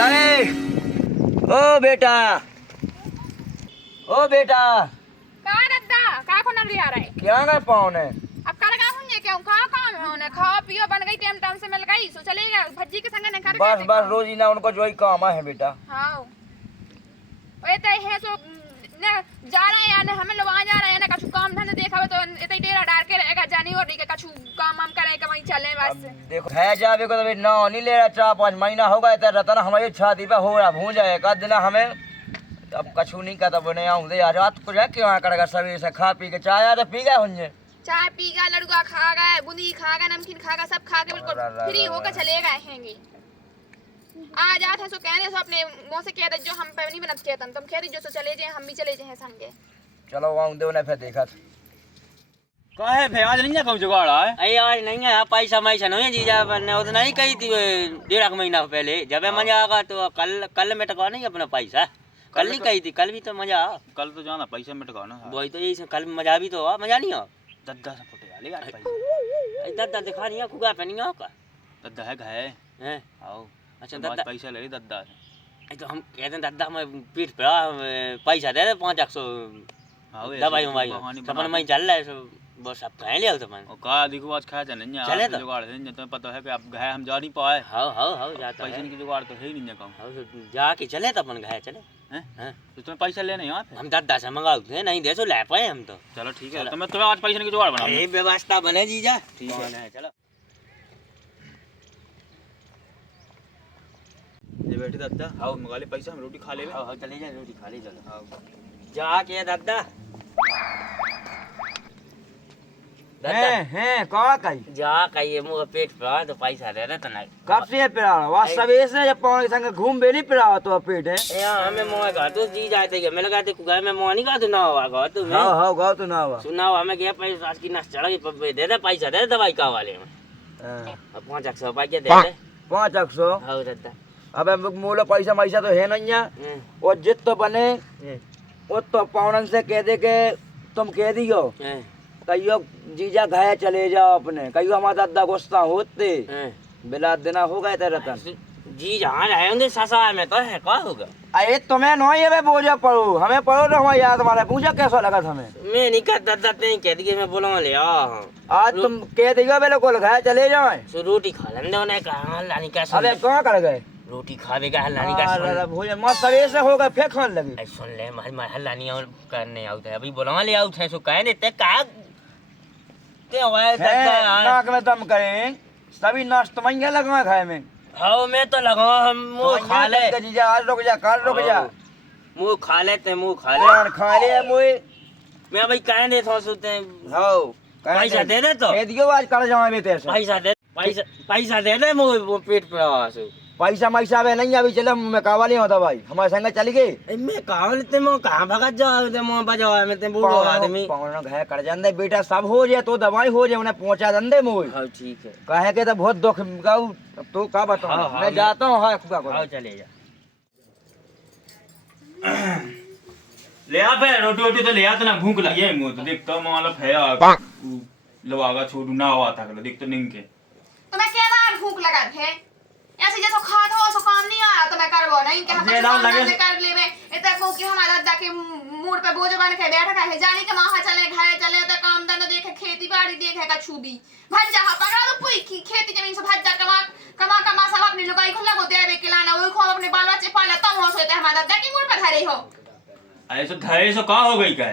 अरे ओ बेटा, ओ बेटा का दद्दा का को नल आ रहा है क्या कर पाऊँ ने? अब कर का सुन क्यों का काम है उन्हें खाओ पियो बन गई टाइम टाइम से मिल गई सो चलेगा भज्जी के संग ने कर बस बस रोज ही ना उनको जो ही काम है बेटा। हां ओए ते है सो ने जा रहा है ना हमें लोग आ जा रहे हैं ना कछु काम धंधे देखा तो इतने डेरा डाल के रहेगा जानी और के कछु काम हम करे कहीं चले बस देखो है जावे को तो ना नहीं ले रहा, 4-5 महीना हो गए तो रतन हमारी छाती पे हो रहा भूंजा है का दिन हमें अब कछु नहीं कहता बने आऊं दे आज रात को जाके वहां करेगा सवेरे से खा पी के चाय आ तो पी गए हुंजे, चाय पी गया लड़ुआ खा गए बूंदी खा गए नमकीन खा गए सब खा के बिल्कुल फ्री होकर चले गए हैंगे। आ जाते सो कहने सो अपने मुंह से कह दे जो हम पे नहीं बनत चेतन तुम कह दी जो सो चले जाए हम भी चले जाए संगे। चलो आऊं दे उन्हें फिर देखा काहे भे आज नहीं कहूं जुगाड़ है। अरे आज नहीं है पैसा मैसा नहीं है जीजा ने उतना नहीं कही थी 1.5 महीना पहले जब मजा आगा तो कल में टका नहीं अपना पैसा कल नहीं कही थी, कल भी तो मजा कल तो जाना पैसा में टका ना वही तो यही कल मजा भी तो मजा नहीं हो दद्दा से फुटे वाले यार पैसा दद्दा दिखा नहीं कुगा पे नहीं का दद्दा है घाय हैं। आओ अच्छा दद्दा दद्दा पैसा ले दद्दा से तो हम कहते हैं दद्दा हमें पीठ पे पैसा दे दे 500 आओ दवाई ववाई सपन में चल रहा है सो बस अब कह लिया तो मैं और का देखो आज खाया चले नहीं चले आज जुगाड़ है नहीं तुम्हें पता है कि आप घाय हम जा नहीं पाए। हां जाता पैसे है की जुगाड़ तो है ही नहीं कहूं हां जाके चले तो अपन गए चले हैं हैं तो तुम्हें पैसा लेने यहाँ पे हम दद्दा से मंगाते नहीं दे सो ले पाए हम तो। चलो ठीक है तो मैं तुम्हें आज पैसे की जुगाड़ बना ये व्यवस्था बने जीजा ठीक है चलो ये बैठे दद्दा आओ मंगा ले पैसा हम रोटी खा ले हाँ चले जाए रोटी खा ली चलो आओ जाके दादा हैं का कही जा कहिए मुँह पेट पे तो पैसा दे देता ना कब से पिरा वा सवेरे से जब पौन के संग घूम बे नहीं पिरा तो पेट है यहाँ हमें मुँह का तो जी जाते क्या मैं लगाते कुछ में मुँह नहीं का तो ना हुआ गा तो मैं हां हां गाओ तो ना हुआ सुना हुआ हमें गया पैसा आज की नस चढ़ गई दे दे पैसा दे दवाई का वाले में हां अब 500 रुपया दे दे 500 हाँ दादा अबे मोला पैसा मैसा तो है नहीं है और जित तो बने वो तो पौनन से कह दे के तुम कह दियो कहियो जीजा घाय चले जाओ अपने कहियो हमारा दादा गुस्सा होते बिला देना हो गए थे रतन जी जहाँ रहे होंगे ससा में तो है का होगा अरे तुम्हें नहीं है बोझा पढ़ो हमें पढ़ो तो हमारे याद हमारा पूछा कैसा लगा था हमें मैं नहीं कहता दादा नहीं कह दी मैं बोला ले आज तुम कह दियो बिल्कुल घाय चले जाओ सो रोटी खा लेने उन्हें कहा लानी का अबे कहाँ कर गए रोटी खावेगा हल्लानी का भोजन मस्त सवेरे से होगा फिर खाने लगी सुन ले मार हल्लानी और करने आउट है अभी बोला ले आउट है सो कहे नहीं ते का ते हुआ नाक में दम करें सभी नाश्ता महंगा लगा खाए में हां मैं तो लगा हम मुंह खा ले जीजा आज रुक जा कर रुक जा मुंह खा लेते मुंह खा ले खा ले मुए मैं भाई कहे नहीं थो सुते हां पैसा दे दे तो दे दियो आज कर जावा में तेरे पैसा दे दे मुंह पेट पे आसो पैसा मैसा वे नहीं अभी चले मैं कावाली होता भाई हमारे संग चली गई मैं कहां लेते मैं कहां भगत जाओ ते मुंह बजाओ मैं ते बूढ़ो आदमी पौन घाय कर जांदे बेटा सब हो जाए तो दवाई हो जाए उन्हें पहुंचा दंदे मोय हां ठीक है कहे के तो बहुत दुख गाऊ तो का बताऊं मैं जाता हूं हां खुदा को हां चले जा ले आ बे रोटी रोटी तो ले आ तना भूख लगी है मुंह तो देख तो माला फया लवागा छोड़ू ना हुआ था देख तो निंग के तो मैं कह रहा भूख लगा थे ऐसे जैसे खाता हो सो काम नहीं आया तो मैं करबो नहीं कि हम लगे कर लेवे इतना को कि हमारा दादा के मूड पे बोझ बन के बैठा है जानी के वहां चले घरे चले तो काम धंधा देखे खेती बाड़ी देखे का छुबी भज जा पकड़ा तो कोई की खेती जमीन से भज जा कमा सब अपनी लुगाई खुला को देवे के लाना वो खो अपने बाल बच्चे पाला तब हो सोते हमारा दादा की मूड पे धरे हो ऐसे धरे सो का हो गई का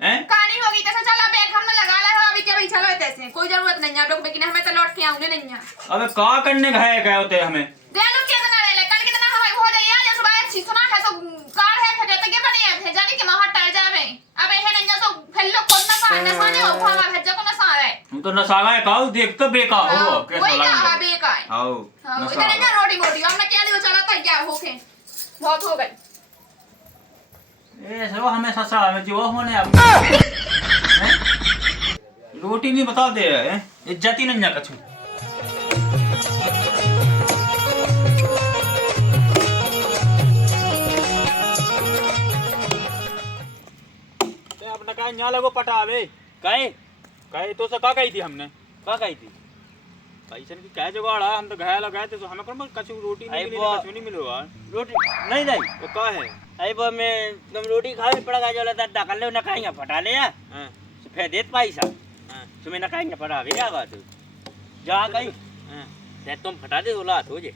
हैं कहानी होगी तैसे चला बैग हमने लगा ला है अभी क्या भाई चलो तैसे कोई जरूरत नहीं आप लोग लेकिन हमें तो लौट के आऊंगे नहीं है अबे का करने गए क्या होते हमें दे लो क्या करना ले कल कितना हमारी हो जाए आज सुबह अच्छी सुना है तो कार है फिर तो के बनी है जाने के वहां टर जावे अब है नहीं तो फिर लोग कौन ना पाने साने हो हमारा भेजा को ना सारे तू तो नसागा है काऊ देख तो बेकार हो कैसा वही लगा ना बेकार आओ इधर ना रोटी मोटी हमने क्या लियो चला था क्या होके बहुत हो गई ए सरो हमें ससा में जो होने अब रोटी नहीं बता दे हैं इज्जत ही नहीं ना कछु ते अपना का न्या लगो पटावे कहे कहे तो से का कही थी हमने का कही थी पैसे की क्या जुगाड़ है? हम तो घायल लगाए थे तो हमें कौन कछु रोटी नहीं मिली, कछु नहीं मिलो यार। रोटी नहीं नहीं वो का है? अरे वो मैं तुम रोटी खावे पड़ेगा जो लता कर ले ना खाएंगे फटा ले यार हां फिर देत पैसा हां तुम्हें ना खाएंगे फटा भी जाएगा तू जा कहीं हां। ते तुम फटा दे बोला हो जे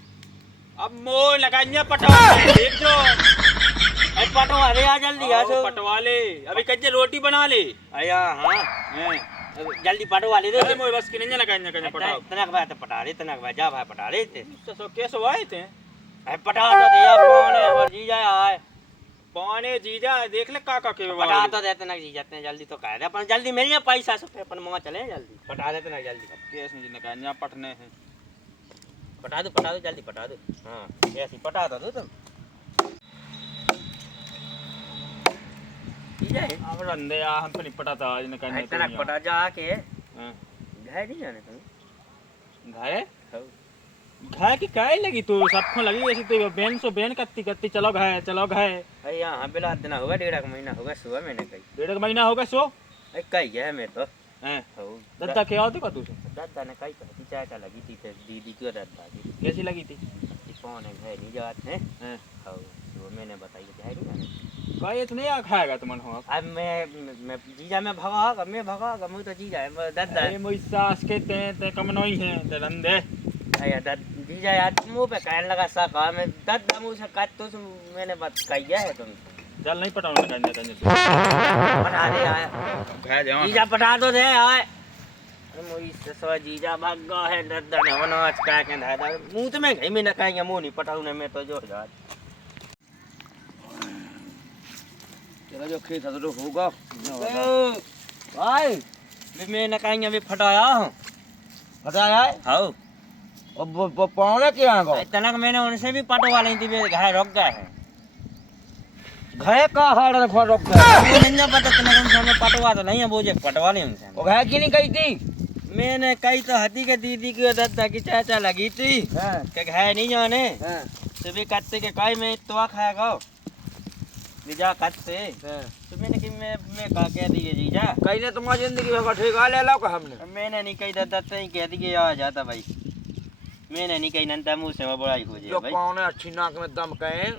अब मोय लगाइया पटवा देख जो। अरे पटवा रे आ जल्दी आ आओ पटवा ले, अभी कच्चे रोटी बना ले। आया हां हैं जल्दी पटवा ले दे अरे मोय बस की नहीं लगाइया कने पटाओ। तनक भाई तो पटा रे तनक भाई जा भाई पटा रे ते सो कैसे आए थे? अरे पटा तो दिया कौन है और जी जाए आए पाने जीजा देख ले काका के पटा तो देते ना जी जाते हैं जल्दी तो कह दे अपन जल्दी मिल जाए पैसा सब फिर अपन मां चले जल्दी पटा देते ना जल्दी केस में जिन्ना कहना पटने हैं। पटा दो जल्दी पटा दो हाँ ऐसी पटा दो तुम जी जाए अब रंदे आ हम तो नहीं पटाता आज ने कहने इतना पटा जा के हां घाय नहीं जाने तुम घाय घाय की काय लगी तू सबको लगी ऐसी तो बेन सो बेन कत्ती कत्ती चलो घाय अरे यहाँ बिला दिन होगा 1.5 महीना होगा सुबह मैंने कही 1.5 महीना होगा सो अरे कही है मैं तो हैं हो दद्दा क्या होती का तू से? दादा ने कही कहती चाचा लगी थी फिर दीदी क्यों दादा की कैसी लगी थी? कौन है घर नहीं जाते हैं हैं हो सुबह मैंने बताई कि है नहीं जाने काय इतने आ खाएगा तुमन हो? अब मैं जीजा मैं भगागा मुझे तो जीजा है दादा अरे मोई सास के ते कम नहीं है ते रंदे अरे दादा जीजा यार मुंह पे कहने लगा सका मैं दादा मुझे काट तो मैंने बात कही है तुम चल नहीं पटाऊंगा कहने पटा दे आया घाय जाओ जीजा पटा दो दे आए मोई ससुर जीजा भाग गया है दादा ने वनो आज का के दादा मुंह तो मैं घर में न खाएंगे मुंह नहीं पटाऊ ने मैं तो जो जा चलो जो खेत है तो होगा भाई भी मैं न खाएंगे भी फटाया हूं बताया है हां अब वो पावने क्या गो तनक मैंने उनसे भी पटवा ली थी घर रुक गए हैं घाय का हाड़ रखो रोक के मुझे नहीं पता तनक उनसे हमें पटवा तो नहीं है वो जे पटवा ली उनसे वो घाय की नहीं कही थी मैंने कही तो हती के दीदी की दादा की चाचा लगी थी हां कि घर नहीं जाने हां सुबह कत्ते के कई में तो खाएगा जीजा कत्ते हां तो मैंने कि मैं का कह दिए जीजा कहीं ने तुम्हारी जिंदगी में ठेका ले लो का हमने मैंने नहीं कही दादा तो ही कह दिए आ जाता भाई मैंने नहीं कही नंता मुंह से बड़ाई हो जो जाए भाई पावने अच्छी नाक में दम कहे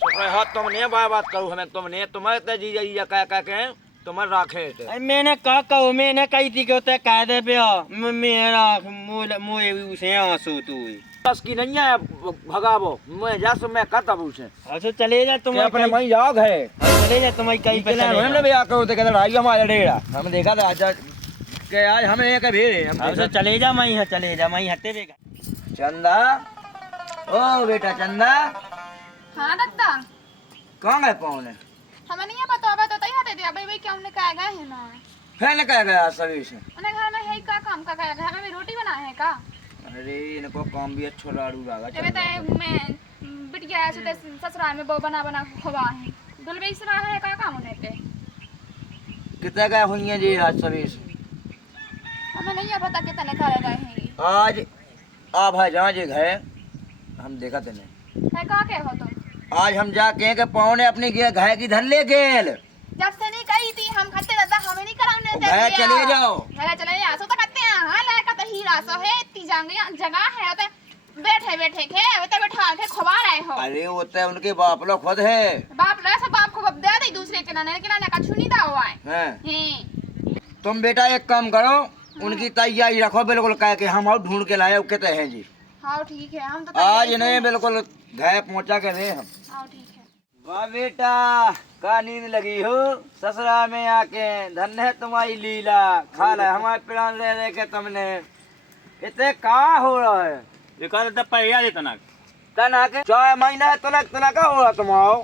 सफाई हाथ तुम नहीं बात करूँ हमें तुम नहीं तुम्हारे ते जीजा जीजा कह कहे तुम्हारे राखे थे अरे मैंने का कहो मैंने कही थी कि उते कायदे पे आ मेरा मुंह उसे आंसू तू बस की नहीं है भगावो मैं जा सो मैं करता उसे अच्छा चले जा तुम कि अपने मई जाओ है चले जा तुम कहीं पे चले हमने भी आकर होते कहते भाई हमारा डेढ़ा हम देखा था आज के आज हमें एक भेड़े हम अच्छा चले जा मई चले जा मई हते बेगा चंदा ओ बेटा चंदा हाँ दादा कौन है पौने हमें नहीं पता अब तो तैयार दे भाई भाई क्या हमने कहा गए है ना फैन कह गया सभी से उन्हें घर में है का काम का गया घर में भी रोटी बनाए है का अरे इनको काम भी अच्छा लाड़ू लगा जब तक मैं बिटिया ऐसे तो ससुराल में बना बना खवा है दुलबई से रहा है का काम उन्हें पे कितने गए हुई हैं जी आज सभी से हमें नहीं पता कितने करे गए हैं आज आ भाई जहाँ जी गए हम देखा थे नहीं है का के हो तुम आज हम जाके के पौने अपनी घाय की धर ले गेल जब से नहीं कही थी हम खत्ते दादा हमें नहीं कराने घाय चले जाओ घर चले जा सो तो करते हैं हां लायक तो हीरा सो है इतनी जगह है तो बैठे बैठे के वो तो बैठा के खवा रहे हो अरे वो तो उनके बाप लोग खुद है बाप ला सब बाप को बाप दे दे दूसरे के नाने का छुनी दा हुआ है हैं तुम बेटा एक काम करो उनकी तैयारी रखो बिल्कुल कह के हम और ढूंढ के लाए कहते हैं जी हाँ ठीक है हम तो आज नहीं बिल्कुल घाय पहुंचा के दे हम हाँ ठीक है वाह बेटा का नींद लगी हो ससुरा में आके धन्य है तुम्हारी लीला खा ले हमारे प्राण ले ले के तुमने इतने का हो रहा है देखा तो पैया दे तनक तना के 4 महीना है तनक तनक का हो रहा तुम्हारा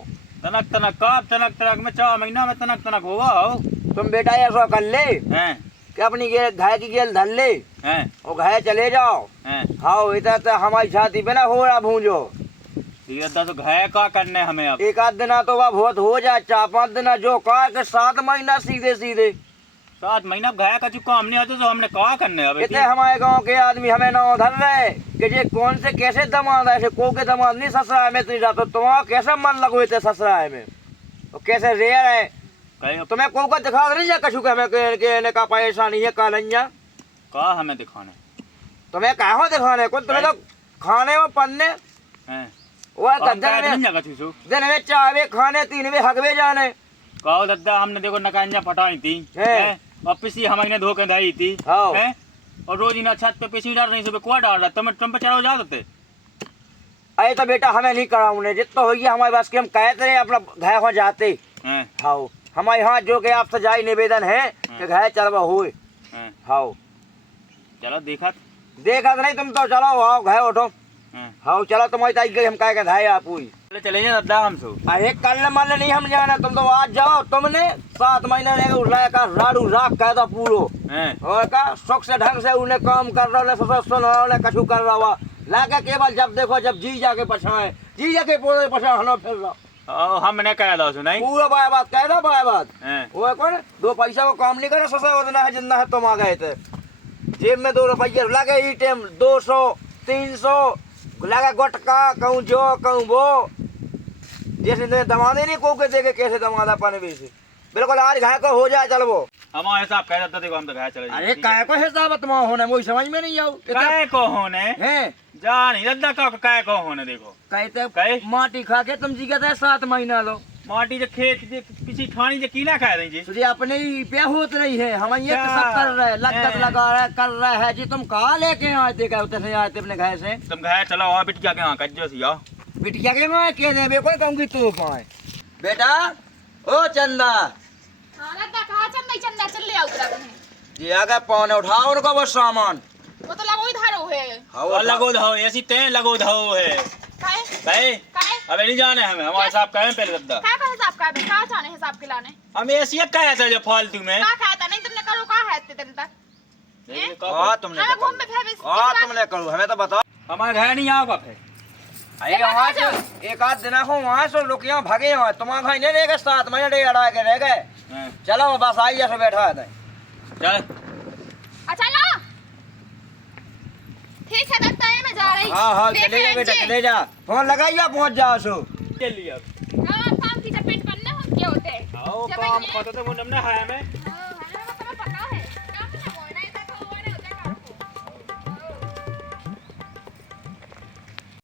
तनक तनक कब तनक तनक में 4 महीना में तनक तनक होगा हो तुम बेटा ऐसा कर ले हैं कि अपनी घाय की गेल धर ले हैं और घाय चले जाओ हैं हाँ इधर तो हमारी छाती पे ना हो रहा भूंजो ये तो घाय का करने हमें अब एक आध दिना तो वह बहुत हो जाए 4-5 दिना जो कहा कि 7 महीना सीधे सीधे 7 महीना घाय का जो काम नहीं आते तो हमने कहा करने अब इतने हमारे गांव के आदमी हमें ना उधर रहे कि ये कौन से कैसे दमाद है को के दमाद नहीं ससुराल में तुझ जातो तुम्हारा कैसे मन लगो थे ससुराल में और कैसे रेयर है कहीं तुम्हें को का दिखा नहीं जा कछु के हमें का परेशानी है कालैया कहा हमें दिखाना तुम्हें कहो दिखाने को तुम्हें तो खाने में पन्ने हैं वो हम दद्दा काय ने दिन जगह छुसु दिन में चावे खाने 3 में हगवे जाने कहो दद्दा हमने देखो नकांजा फटाई थी हैं। हैं और पिसी हमारी धोखे दाई थी हाँ। हैं और रोज इन छत पे पिसी डाल रही सुबह कुआ डाल रहा तुम पे चढ़ो जा देते अरे तो बेटा हमें नहीं कराऊंगे जितना होगी हमारे पास की हम कहते रहे अपना घर हो जाते हैं हाँ हमारे यहाँ जो के आपसे जाई निवेदन है कि घर चलवा हुए हैं हाँ चलो देखा देखा तो नहीं तुम तो चलो आओ घर उठो हैं हाँ चलो तुम्हारी तारीख हम कह के धाए आप हुई चले चले जा दद्दा हम सो अरे कल मन नहीं हम जाना तुम तो आज जाओ तुमने 7 महीने रह उठलाया का राडू राख कह दो पूरो हैं और का शौक से ढंग से उन्हें काम कर रहा सुन रहा कछु कर रहा हुआ लाके केवल जब देखो जब जी जाके पछाए जी जाके पोरे पछा हनो फिर रहा हमने कह दो सुनाई पूरा बाय बात कह दो बाय बात हैं वो कौन 2 पैसा को काम नहीं करे ससा उतना है जितना है तुम आ गए थे जेब में 2 रुपये लगे ई टाइम 200 300 लगा गुटका कहूँ जो कहूँ वो जैसे इन्हें दमादे नहीं को के देखे कैसे दमादा पाने भी से बिल्कुल आज घाय को हो जाए चल वो हमारे हिसाब कह देता देखो हम तो घर चले अरे काय को हिसाब तुम्हारा होने वो समझ में नहीं आऊ काय को होने हैं जा नहीं दद्दा का काय को होने देखो कहते कहे? माटी खा के तुम जी कहते हैं 7 महीना लो माटी जो खेत किसी ठानी जो कीना खा रही जी तुझे अपने ही पे होत नहीं है हम ये तो क्या? सब कर रहे हैं लगत हैं। लगा रहे कर रहे हैं जी तुम कहाँ लेके आए थे कहते से आए थे अपने घर से तुम घर चलो और बिटिया के यहाँ कज्जो सी आओ बिटिया के माँ के दे कोई कहूँ की तू पाए बेटा ओ चंदा हाँ दादा कहाँ चंदा चल ले आओ तेरा बहन जी आगे पौने उठाओ उनको वो सामान वो तो लगो इधर हो है हाँ, और लगो धो ऐसी तें लगो धो है काहे भाई काहे अबे नहीं जाने हमें हमारे हिसाब कहें पहले दद्दा का हिसाब का है का जाने हिसाब के लाने हम ऐसी क्या था जो फालतू में का खाता नहीं तुमने करो का है इतने दिन तक हाँ तुमने हमें तो घूम में फिर हाँ तुमने करो हमें तो बताओ हमारे घर नहीं आओ फिर अरे वहाँ से एक आध दिन हो वहाँ से लोग यहाँ भागे हुए तुम्हारा भाई नहीं रह गए 7 महीने रह अड़ा के रह गए हैं, चलो बस आई जैसे बैठा है चल अच्छा लो ठीक है लगता है मैं जा रही हाँ हाँ देख चले जा बेटा लीजिए। चले जा फोन लगाइए पहुँच जाओ सो चल लिया हाँ, काम की चपेट बनना हम क्या होते हैं आओ जब काम मैं- खाता तो वो नमना है हमें